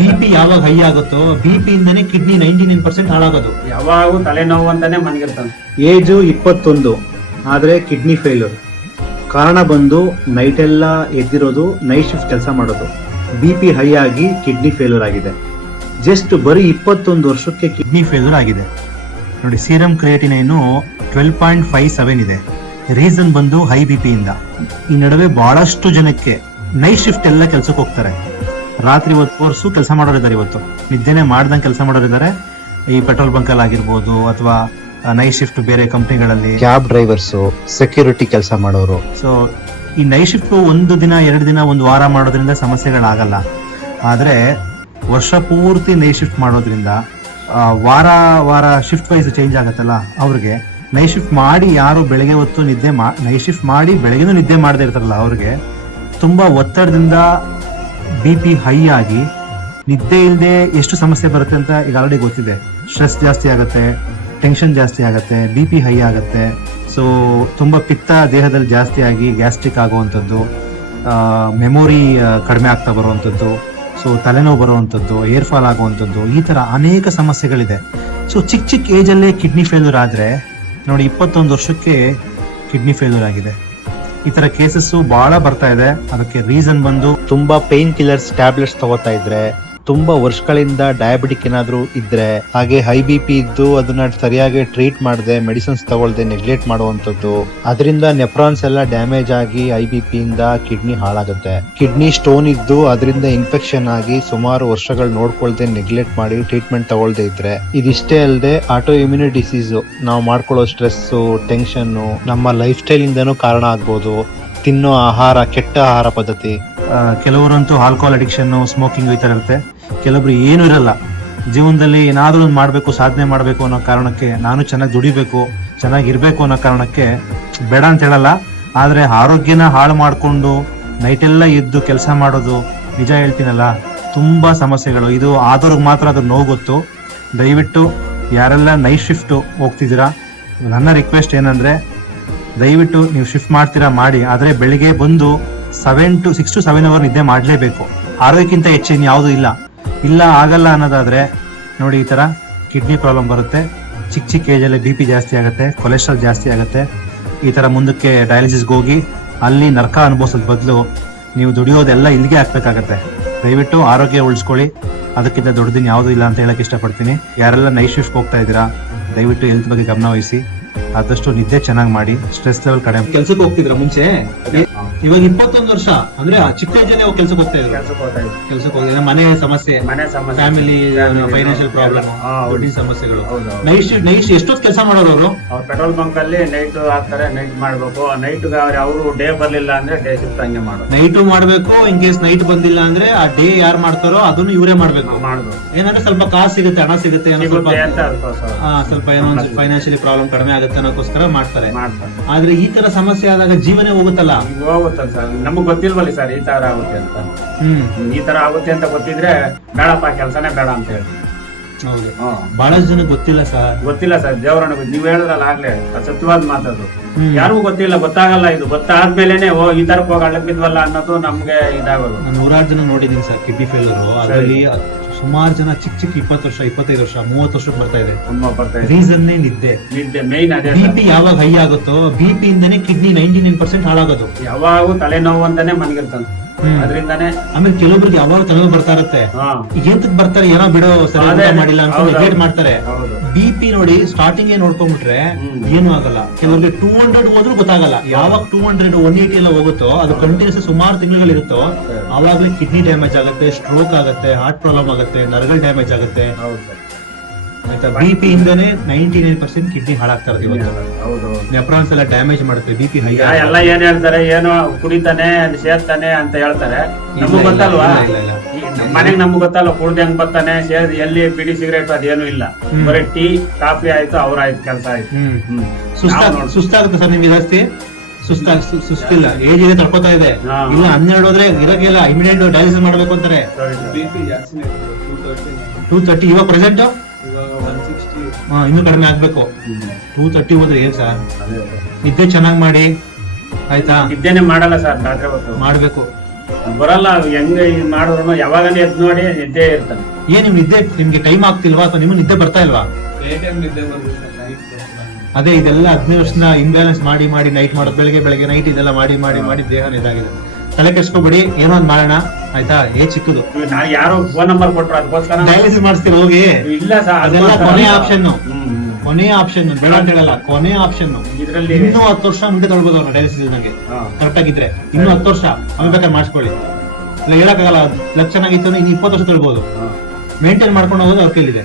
BP ಯಾವಾಗ high ಆಗುತ್ತೋ BP ಇಂದನೇ kidney 99% ಹಾಳಾಗೋದು. ಯಾವಾಗೂ ತಲೆನೋವು ಅಂತಾನೆ ಮನ್ಗಿರ್ತಾನೆ. ಏಜು 21 ಆದ್ರೆ ಕಿಡ್ನಿ ಫೇಲ್ಯೂರ್. ಕಾರಣ ಬಂದು ನೈಟ್ ಎಲ್ಲ ಎದ್ದಿರೋದು, ನೈಟ್ ಶಿಫ್ಟ್ ಕೆಲಸ ಮಾಡೋದು, ಬಿಪಿ ಹೈ ಆಗಿ ಕಿಡ್ನಿ ಫೇಲ್ಯೂರ್ ಆಗಿದೆ. ಜಸ್ಟ್ ಬರೀ 21 ವರ್ಷಕ್ಕೆ ಕಿಡ್ನಿ ಫೇಲ್ಯೂರ್ ಆಗಿದೆ. ನೋಡಿ, ಸೀರಮ್ ಕ್ರಿಯೇಟಿನೈನ್ 12.57 ಇದೆ. ರೀಸನ್ ಬಂದು ಹೈ ಬಿಪಿ ಇಂದ. ಈ ನಡುವೆ ಬಹಳಷ್ಟು ಜನಕ್ಕೆ ನೈಟ್ ಶಿಫ್ಟ್ ಎಲ್ಲ ಕೆಲ್ಸಕ್ಕೆ ಹೋಗ್ತಾರೆ. ರಾತ್ರಿ ಹೊತ್ತು ಕೆಲಸ ಮಾಡೋರಿದ್ದಾರೆ, ಇವತ್ತು ನಿದ್ದೆನೆ ಮಾಡ್ದಂಗೆ ಕೆಲಸ ಮಾಡೋರಿದ್ದಾರೆ. ಈ ಪೆಟ್ರೋಲ್ ಬಂಕ್ ಅಲ್ಲಿ ಆಗಿರ್ಬೋದು, ಅಥವಾ ನೈಟ್ ಶಿಫ್ಟ್ ಬೇರೆ ಕಂಪ್ನಿಗಳಲ್ಲಿ ಕ್ಯಾಬ್ ಡ್ರೈವರ್ಸ್, ಸೆಕ್ಯೂರಿಟಿ ಕೆಲಸ ಮಾಡೋರು. ಸೊ ಈ ನೈಟ್ ಶಿಫ್ಟ್ ಒಂದು ದಿನ, 2 ದಿನ, 1 ವಾರ ಮಾಡೋದ್ರಿಂದ ಸಮಸ್ಯೆಗಳಾಗಲ್ಲ. ಆದ್ರೆ ವರ್ಷ ಪೂರ್ತಿ ನೈಟ್ ಶಿಫ್ಟ್ ಮಾಡೋದ್ರಿಂದ ವಾರ ವಾರ ಶಿಫ್ಟ್ ವೈಸ್ ಚೇಂಜ್ ಆಗತ್ತಲ್ಲ, ಅವ್ರಿಗೆ ನೈಟ್ ಶಿಫ್ಟ್ ಮಾಡಿ ಯಾರು ಬೆಳಗ್ಗೆ ಹೊತ್ತು ನೈಟ್ ಶಿಫ್ಟ್ ಮಾಡಿ ಬೆಳಗ್ಗೆನೂ ನಿದ್ದೆ ಮಾಡದೇ ಇರ್ತಾರಲ್ಲ, ಅವ್ರಿಗೆ ತುಂಬಾ ಒತ್ತಡದಿಂದ ಬಿಪಿ ಹೈ ಆಗಿ ನಿದ್ದೆ ಇಲ್ಲದೆ ಎಷ್ಟು ಸಮಸ್ಯೆ ಬರುತ್ತೆ ಅಂತ ಈಗ ಆಲ್ರೆಡಿ ಗೊತ್ತಿದೆ. ಸ್ಟ್ರೆಸ್ ಜಾಸ್ತಿ ಆಗುತ್ತೆ, ಟೆನ್ಷನ್ ಜಾಸ್ತಿ ಆಗುತ್ತೆ, ಬಿಪಿ ಹೈ ಆಗುತ್ತೆ. ಸೊ ತುಂಬಾ ಪಿತ್ತ ದೇಹದಲ್ಲಿ ಜಾಸ್ತಿ ಆಗಿ ಗ್ಯಾಸ್ಟ್ರಿಕ್ ಆಗುವಂಥದ್ದು, ಮೆಮೊರಿ ಕಡಿಮೆ ಆಗ್ತಾ ಬರುವಂಥದ್ದು, ಸೊ ತಲೆನೋವು ಬರುವಂಥದ್ದು, ಏರ್ ಫಾಲ್ ಆಗುವಂಥದ್ದು, ಈ ತರ ಅನೇಕ ಸಮಸ್ಯೆಗಳಿದೆ. ಸೊ ಚಿಕ್ಕ ಏಜಲ್ಲೇ ಕಿಡ್ನಿ ಫೇಲ್ಯೂರ್ ಆದ್ರೆ ನೋಡಿ, 21 ವರ್ಷಕ್ಕೆ ಕಿಡ್ನಿ ಫೇಲ್ಯೂರ್ ಆಗಿದೆ. ಈ ತರ ಕೇಸಸ್ ಬಹಳ ಬರ್ತಾ ಇದೆ. ಅದಕ್ಕೆ ರೀಸನ್ ಬಂದು ತುಂಬಾ ಪೇನ್ ಕಿಲ್ಲರ್ಸ್ ಟ್ಯಾಬ್ಲೆಟ್ಸ್ ತಗೋತಾ ಇದ್ರೆ, ತುಂಬಾ ವರ್ಷಗಳಿಂದ ಡಯಾಬಿಟಿಕ್ ಏನಾದ್ರೂ ಇದ್ರೆ, ಹಾಗೆ ಹೈ ಬಿ ಪಿ ಇದ್ದು ಅದನ್ನ ಸರಿಯಾಗಿ ಟ್ರೀಟ್ ಮಾಡದೆ, ಮೆಡಿಸಿನ್ಸ್ ತಗೊಳ್ದೆ ನೆಗ್ಲೆಕ್ಟ್ ಮಾಡುವಂತದ್ದು, ಅದರಿಂದ ನೆಫ್ರಾನ್ಸ್ ಎಲ್ಲ ಡ್ಯಾಮೇಜ್ ಆಗಿ ಐ ಬಿ ಪಿ ಇಂದ ಕಿಡ್ನಿ ಹಾಳಾಗುತ್ತೆ. ಕಿಡ್ನಿ ಸ್ಟೋನ್ ಇದ್ದು ಅದರಿಂದ ಇನ್ಫೆಕ್ಷನ್ ಆಗಿ ಸುಮಾರು ವರ್ಷಗಳು ನೋಡ್ಕೊಳ್ದೆ ನೆಗ್ಲೆಕ್ಟ್ ಮಾಡಿ ಟ್ರೀಟ್ಮೆಂಟ್ ತಗೊಳ್ದೆ ಇದ್ರೆ, ಇದಿಷ್ಟೇ ಅಲ್ಲದೆ ಆಟೋ ಇಮ್ಯುನಿ ಡಿಸೀಸ್, ನಾವು ಮಾಡ್ಕೊಳ್ಳೋ ಸ್ಟ್ರೆಸ್, ಟೆನ್ಷನ್, ನಮ್ಮ ಲೈಫ್ ಸ್ಟೈಲ್ ಇಂದನೂ ಕಾರಣ ಆಗ್ಬೋದು. ತಿನ್ನೋ ಆಹಾರ, ಕೆಟ್ಟ ಆಹಾರ ಪದ್ಧತಿ. ಕೆಲವರಂತೂ ಆಲ್ಕೋಹಾಲ್ ಅಡಿಕ್ಷನ್, ಸ್ಮೋಕಿಂಗ್ ಈ ತರ ಇರುತ್ತೆ. ಕೆಲವೊಬ್ರು ಏನು ಇರಲ್ಲ, ಜೀವನದಲ್ಲಿ ಏನಾದ್ರೂ ಒಂದು ಮಾಡಬೇಕು, ಸಾಧನೆ ಮಾಡಬೇಕು ಅನ್ನೋ ಕಾರಣಕ್ಕೆ, ನಾನು ಚೆನ್ನಾಗಿ ದುಡಿಬೇಕು, ಚೆನ್ನಾಗಿರ್ಬೇಕು ಅನ್ನೋ ಕಾರಣಕ್ಕೆ ಬೇಡ ಅಂತ ಹೇಳಲ್ಲ. ಆದ್ರೆ ಆರೋಗ್ಯನ ಹಾಳು ಮಾಡ್ಕೊಂಡು ನೈಟ್ ಎಲ್ಲ ಎದ್ದು ಕೆಲಸ ಮಾಡೋದು, ನಿಜ ಹೇಳ್ತೀನಲ್ಲ, ತುಂಬಾ ಸಮಸ್ಯೆಗಳು. ಇದು ಆದವ್ರಿಗೆ ಮಾತ್ರ ಅದ್ರ ನೋವು ಗೊತ್ತು. ದಯವಿಟ್ಟು ಯಾರೆಲ್ಲ ನೈಟ್ ಶಿಫ್ಟ್ ಹೋಗ್ತಿದ್ದೀರಾ, ನನ್ನ ರಿಕ್ವೆಸ್ಟ್ ಏನಂದ್ರೆ, ದಯವಿಟ್ಟು ನೀವು ಶಿಫ್ಟ್ ಮಾಡ್ತೀರಾ ಮಾಡಿ, ಆದ್ರೆ ಬೆಳಿಗ್ಗೆ ಬಂದು 6 to 7 ಅವರ್ ನಿದ್ದೆ ಮಾಡಲೇಬೇಕು. ಆರೋಗ್ಯಕ್ಕಿಂತ ಹೆಚ್ಚೇನು ಯಾವುದು ಇಲ್ಲ ಆಗಲ್ಲ ಅನ್ನೋದಾದ್ರೆ ನೋಡಿ, ಈ ತರ ಕಿಡ್ನಿ ಪ್ರಾಬ್ಲಮ್ ಬರುತ್ತೆ. ಚಿಕ್ಕ ಏಜಲ್ಲಿ ಬಿಪಿ ಜಾಸ್ತಿ ಆಗುತ್ತೆ, ಕೊಲೆಸ್ಟ್ರಾಲ್ ಜಾಸ್ತಿ ಆಗುತ್ತೆ. ಈ ತರ ಮುಂದಕ್ಕೆ ಡಯಾಲಿಸಿಸ್ಗೆ ಹೋಗಿ ಅಲ್ಲಿ ನರಕ ಅನುಭವಿಸೋದ್ ಬದಲು ನೀವು ದುಡಿಯೋದೆಲ್ಲ ಇಲ್ಲಿಗೆ ಹಾಕ್ಬೇಕಾಗತ್ತೆ. ದಯವಿಟ್ಟು ಆರೋಗ್ಯ ಉಳಿಸ್ಕೊಳ್ಳಿ. ಅದಕ್ಕಿಂತ ದೊಡ್ಡದಿನ ಯಾವುದು ಇಲ್ಲ ಅಂತ ಹೇಳಕ್ ಇಷ್ಟಪಡ್ತೀನಿ. ಯಾರೆಲ್ಲ ನೈಟ್ ಶಿಫ್ಟ್ ಹೋಗ್ತಾ ಇದ್ದೀರಾ, ದಯವಿಟ್ಟು ಹೆಲ್ತ್ ಬಗ್ಗೆ ಗಮನ ವಹಿಸಿ. ಆದಷ್ಟು ನಿದ್ದೆ ಚೆನ್ನಾಗಿ ಮಾಡಿ, ಸ್ಟ್ರೆಸ್ ಲೆವೆಲ್ ಕಡಿಮೆ. ಕೆಲ್ಸಕ್ಕೆ ಹೋಗ್ತಿದ್ರ ಮುಂಚೆ? ಇವಾಗ 21 ವರ್ಷ ಅಂದ್ರೆ ಚಿಕ್ಕ ಏಜಲ್ಲಿ ಕೆಲ್ಸಕ್ಕೆ ಹೋಗ್ತಾ ಇದ್ರು. ಕೆಲ್ಸಕ್ಕೆ ಹೋಗಿ ಮನೆ ಸಮಸ್ಯೆ, ಫ್ಯಾಮಿಲಿ, ಫೈನಾನ್ಷಿಯಲ್ ಪ್ರಾಬ್ಲಮ್, ದೊಡ್ಡ ಸಮಸ್ಯೆಗಳು. ನೈಟ್ ಎಷ್ಟೊತ್ತು ಕೆಲಸ ಮಾಡೋರು ಅವರು? ಪೆಟ್ರೋಲ್ ಬಂಕ್ ಅಲ್ಲಿ ನೈಟ್ ಹಾಕ್ತಾರೆ, ನೈಟ್ ಮಾಡ್ಬೇಕು. ನೈಟ್ ಅವರು ಡೇ ಬರ್ಲಿಲ್ಲ ಅಂದ್ರೆ ಡೇ ಶಿಫ್ಟ್ ಹಂಗೆ ಮಾಡೋದು. ನೈಟ್ ಮಾಡ್ಬೇಕು. ಇನ್ ಕೇಸ್ ನೈಟ್ ಬಂದಿಲ್ಲ ಅಂದ್ರೆ ಆ ಡೇ ಯಾರು ಮಾಡ್ತಾರೋ ಅದನ್ನು ಇವರೇ ಮಾಡ್ಬೇಕು. ಏನಂದ್ರೆ ಸ್ವಲ್ಪ ಕಾಸು ಸಿಗುತ್ತೆ, ಹಣ ಸಿಗುತ್ತೆ, ಸ್ವಲ್ಪ ಏನೋ ಫೈನಾನ್ಷಿಯಲಿ ಪ್ರಾಬ್ಲಮ್ ಕಡಿಮೆ ಆಗುತ್ತೆ ಅನ್ನೋಕ್ಕೋಸ್ಕರ ಮಾಡ್ತಾರೆ. ಆದ್ರೆ ಈ ತರ ಸಮಸ್ಯೆ ಆದಾಗ ಜೀವನೇ ಹೋಗುತ್ತಲ್ಲ. ಸರ್ ನಮಗ್ ಗೊತ್ತಿಲ್ವಲ್ಲ ಸರ್ ಈ ತರ ಆಗುತ್ತೆ ಅಂತ. ಈ ತರ ಆಗುತ್ತೆ ಅಂತ ಗೊತ್ತಿದ್ರೆ ಬೇಡಪ್ಪ ಕೆಲ್ಸನೇ ಬೇಡ ಅಂತ ಹೇಳಿ. ಬಹಳಷ್ಟು ಜನ ಗೊತ್ತಿಲ್ಲ ಸರ್. ದೇವರನ್ನ ನೀವ್ ಹೇಳಿದ್ರಲ್ಲ ಆಗ್ಲೇ, ಸತ್ಯವಾದ ಮಾತದು. ಯಾರಿಗೂ ಗೊತ್ತಿಲ್ಲ, ಗೊತ್ತಾಗಲ್ಲ. ಇದು ಗೊತ್ತಾದ್ಮೇಲೆನೆ ಈ ತರಕ್ ಹೋಗಿ ಹಳ್ಳಕ್ ಬಿದ್ವಲ್ಲ ಅನ್ನೋದು ನಮ್ಗೆ ಇದಾಗೋದು. ನಾನು 100 ಜನ ನೋಡಿದೀನಿ ಸರ್ ಕಿಡ್ನಿ ಫೇಲ್ಯೂರ್. ಅದರಲ್ಲಿ ಸುಮಾರು ಜನ ಚಿಕ್ಕ 20 ವರ್ಷ, 25 ವರ್ಷ, 30 ವರ್ಷಕ್ಕೆ ಬರ್ತಾ ಇದೆ. ರೀಸನ್ ನಿದ್ದೆ ಮೇನ್. ಅದೇ ಬಿಪಿ ಯಾವಾಗ ಹೈ ಆಗುತ್ತೋ ಬಿಪಿ ಇಂದನೇ ಕಿಡ್ನಿ 99% ಹಾಳಾಗೋದು. ಯಾವಾಗೂ ತಲೆನೋವು ಅಂತಾನೆ ಮನ್ಗಿರ್ತಾನೆ, ಅದರಿಂದಾನೆ. ಆಮೇಲೆ ಕೆಲವೊಬ್ರಿಗೆ ಯಾವಾಗ ತಲೆನೋವು ಬರ್ತಾ ಇರುತ್ತೆ. ಎಂತಕ್ ಬರ್ತಾರೆ, ಏನೋ ಬಿಡೋ ಸರಿ ಮಾಡಿಲ್ಲ ಅಂತ ನೆಗ್ಲೆಕ್ಟ್ ಮಾಡ್ತಾರೆ. ಬಿಪಿ ನೋಡಿ, ಸ್ಟಾರ್ಟಿಂಗ್ ನೋಡ್ಕೊಂಡ್ಬಿಟ್ರೆ ಏನು ಆಗಲ್ಲ. ಕೆಲವರಿಗೆ 200 ಹೋದ್ರೂ ಗೊತ್ತಾಗಲ್ಲ. ಯಾವಾಗ 200, 180 ಎಲ್ಲ ಹೋಗುತ್ತೋ, ಅದು ಕಂಟಿನ್ಯೂಸ್ ಸುಮಾರು ತಿಂಗಳು ಇರುತ್ತೋ, ಅವಾಗ್ಲೇ ಕಿಡ್ನಿ ಡ್ಯಾಮೇಜ್ ಆಗುತ್ತೆ, ಸ್ಟ್ರೋಕ್ ಆಗುತ್ತೆ, ಹಾರ್ಟ್ ಪ್ರಾಬ್ಲಮ್ ಆಗುತ್ತೆ, ನರಗಳು ಡ್ಯಾಮೇಜ್ ಆಗುತ್ತೆ. ಆಯ್ತಾ? ಬಿಪಿ ಇಂದನೇ 99% ಕಿಡ್ನಿ ಹಾಳಾಗ್ತಾ ಇರೋದು ಇವತ್ತು. ನೆಫ್ರಾನ್ಸ್ ಎಲ್ಲ ಡ್ಯಾಮೇಜ್ ಮಾಡುತ್ತೆ ಬಿಪಿ ಹೈ. ಎಲ್ಲ ಏನ್ ಹೇಳ್ತಾರೆ, ಏನೋ ಕುಡಿತಾನೆ, ಸೇರ್ತಾನೆ ಅಂತ ಹೇಳ್ತಾರೆ. ನಮಗ್ ಗೊತ್ತಲ್ವಾ, ಮನೆಗ್ ನಮ್ಗ್ ಗೊತ್ತಲ್ಲ, ಕುಡ್ದು ಹೆಂಗ್ ಬರ್ತಾನೆ, ಎಲ್ಲಿ ಬಿಡಿ ಸಿಗರೇಟ್ ಅದೇನು ಇಲ್ಲ. ಬರೀ ಟೀ ಕಾಫಿ ಆಯ್ತು, ಅವ್ರಾಯ್ತು, ಕೆಲಸ ಆಯ್ತು. ಸುಸ್ತಾಗುತ್ತೆ ಸರ್ ನಿಮ್ಗೆ ಜಾಸ್ತಿ? ಸುಸ್ತಿಲ್ಲ, ಏಜ್ ಇದೆ, ತಡ್ಕೋತಾ ಇದೆ. ಇಲ್ಲ 12 ಹೋದ್ರೆ ಇರಕ್ಕಿಲ್ಲ, ಇಮಿಡಿಯೇಟ್ ಡಯಾಲಿಸಿಸ್ ಮಾಡ್ಬೇಕು ಅಂತಾರೆ. 230 ಇವಾಗ ಪ್ರೆಸೆಂಟ್ ಇನ್ನೂ ಕಡಿಮೆ ಆಗ್ಬೇಕು. 230 ಹೋದ್ರೆ ಏನ್ ಸರ್? ನಿದ್ದೆ ಚೆನ್ನಾಗಿ ಮಾಡಿ, ಆಯ್ತಾ? ನಿದ್ದೆನೆ ಮಾಡಲ್ಲ ಸರ್, ರಾತ್ರಿ ಹೊತ್ತು ಮಾಡ್ಬೇಕು. ಬರಲ್ಲ ಹೆಂಗ ಮಾಡಿದ್ರು ಯಾವಾಗ ಎದ್ ನೋಡಿ ನಿದ್ದೆ ಇರ್ತಾನೆ. ಏನ್ ನಿಮ್ ನಿದ್ದೆ ನಿಮ್ಗೆ ಟೈಮ್ ಆಗ್ತಿಲ್ವಾ ಅಥವಾ ನಿಮ್ಗೆ ನಿದ್ದೆ ಬರ್ತಾ ಇಲ್ವಾ? ಅದೇ ಇದೆಲ್ಲ 15 ವರ್ಷದ ಇಂಬ್ಯಾಲೆನ್ಸ್ ಮಾಡಿ ಮಾಡಿ ನೈಟ್ ಮಾಡೋದು, ಬೆಳಗ್ಗೆ ನೈಟ್ ಇದೆಲ್ಲ ಮಾಡಿ ಮಾಡಿ ಮಾಡಿ ದೇಹ ಇದಾಗಿದೆ. ತಲೆ ಕೆಡ್ಸ್ಕೊಬಿಡಿ, ಏನೋ ಒಂದ್ ಮಾಡೋಣ ಆಯ್ತಾ. ಚಿಕ್ಕದು ನಾನು ಯಾರೋ ಫೋನ್ ನಂಬರ್ ಕೊಟ್ರು ಅದಕ್ಕೋಸ್ಕರ ಡಯಾಲಿಸಿಸ್ ಮಾಡಿಸ್ತೀರ ಹೋಗಿ. ಇಲ್ಲ ಸರ್, ಅದೆಲ್ಲ ಕೊನೆ ಆಪ್ಷನ್ ಬೇಡ ಅಂತ ಹೇಳಲ್ಲ, ಕೊನೆ ಆಪ್ಷನ್. ಇದ್ರಲ್ಲಿ ಇನ್ನೂ 10 ವರ್ಷ ಮುಂದೆ ತೊಳ್ಬೋದು ಅವ್ರು ಡಯಾಲಿಸಿಸ್ ನಂಗೆ ಕರೆಕ್ಟ್ ಆಗಿದ್ರೆ. ಇನ್ನೂ 10 ವರ್ಷ ಆಮೇಲೆ ಬೇಕಾದ್ರೆ ಮಾಡಿಸ್ಕೊಳ್ಳಿ. ಇಲ್ಲ ಹೇಳಕ್ಕಾಗಲ್ಲ, ಲಕ್ಷ ಚೆನ್ನಾಗಿತ್ತು ಇನ್ನು 20 ವರ್ಷ ತೊಳ್ಬೋದು. ಮೇಂಟೈನ್ ಮಾಡ್ಕೊಂಡು ಹೋಗೋದು ಅವ್ರ ಕೈಲಿದೆ.